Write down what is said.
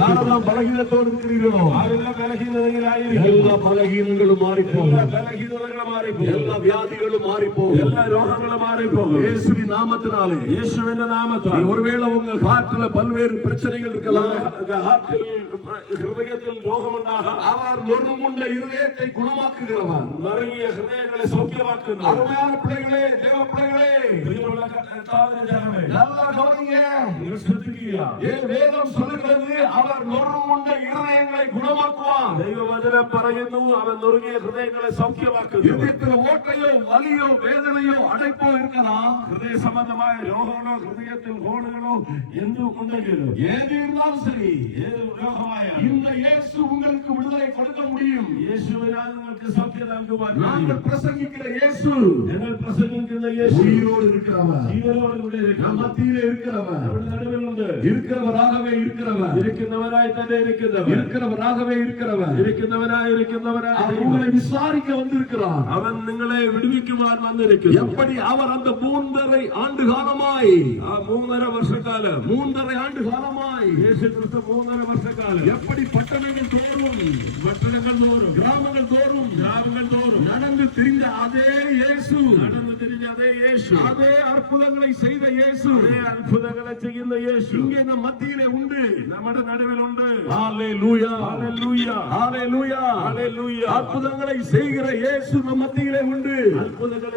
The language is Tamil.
யாரெல்லாம் பலகீனத்தோடு இருக்கிறீர்களோ எல்லா பலகீனங்களும் மாறிப்போகும், எல்லா வியாதிகளும் மாறிப்போகும், எல்லா ரோகங்களும் மாறிப்போகும் இயேசுவின் நாமத்தினாலே. இயேசுவின் நாமத்தினாலே. ஒருவேளை உங்கள் ஹார்ட்ல பல்வேறு பிரச்சனைகள் இருக்கலாம், ஹிருதயத்தில் ரோகம் உண்டாக அவர் நொறுங்குண்ட இருதயத்தை குணமாக்குகிறவர், நறுங்கிய ஹிருதயங்களை சௌக்கியமாக்குகிறார். அருமையான பிள்ளைகளே, தேவ பிள்ளைகளே, நல்லா கவனிங்க. வேதம் சொல்லுகிறது அவர் நொறுங்குண்ட இருதயங்களை குணமாக்குவார். தெய்வ வசனம் പറയുന്നു അവൻ നുറുങ്ങിയ ഹൃദയങ്ങളെ സൗഖ്യമാക്കുന്നു. ഹൃദയത്തിൽ ഓട്ടയോ വലിയോ വേദനയോ അടയ്പോ இருக்கலாம், ഹൃദയ സംബന്ധമായ രോഗങ്ങളോ ഹൃദയത്തിൽ ഹോളുകളോ എന്തും ഉണ്ടെങ്കിലും ഏത് இருந்தாலும் சரி, ഏത് രോഗമായ இந்த இயேசு உங்களுக்கு விடுதலை கொடுக்க முடியும். இயேசுவினால் உங்களுக்கு சௌக்கியம் നൽകുവാൻ நாங்கள் பிரசங்கிக்கிற இயேசு, ഞങ്ങൾ പ്രസംഗിക്കുന്ന യേശു உயிரோடு இருக்கிறவர், ജീവനോடு കൂടെ இருக்கிறவர், மத்தியிலே இருக்கிறவர், നമ്മുടെ നടുവിലുണ്ട്, இருக்கிறவராகவே இருக்கிறவர், இருக்கிறவராய் തന്നെ இருக்கிறவர், இருக்கிறவராகவே இருக்கிறவர், இருக்கிறவராய் இருக்கிறவராய் உங்களை விசாரிக்க வந்திருக்கிறார். அவன் നിങ്ങളെ വിടുവിക്കുവാൻ വന്നിരിക്കുന്നു. எப்படி அவர் அந்த 3.5 ஆண்டு காலமாய், 3.5 வருஷகாலம், 3.5 ஆண்டு காலமாய் இயேசு கிறிஸ்து 3.5 வருஷகாலம் எப்படி பட்டணங்கள் தோறும் கிராமங்கள் தோறும் நடந்து திரிந்த அதே இயேசு, அதே அற்புதங்களை செய்த இயேசு, அற்புதங்களை செய்கிற இயேசு இங்கே நம் மத்தியிலே உண்டு, നമ്മുടെ நடுவில் உண்டு. ஹalleluya, ஹalleluya, ஹalleluya, ஹalleluya. அற்புதங்களை செய்கிற இயேசு நம் மத்தியிலே உண்டு. அற்புதங்களை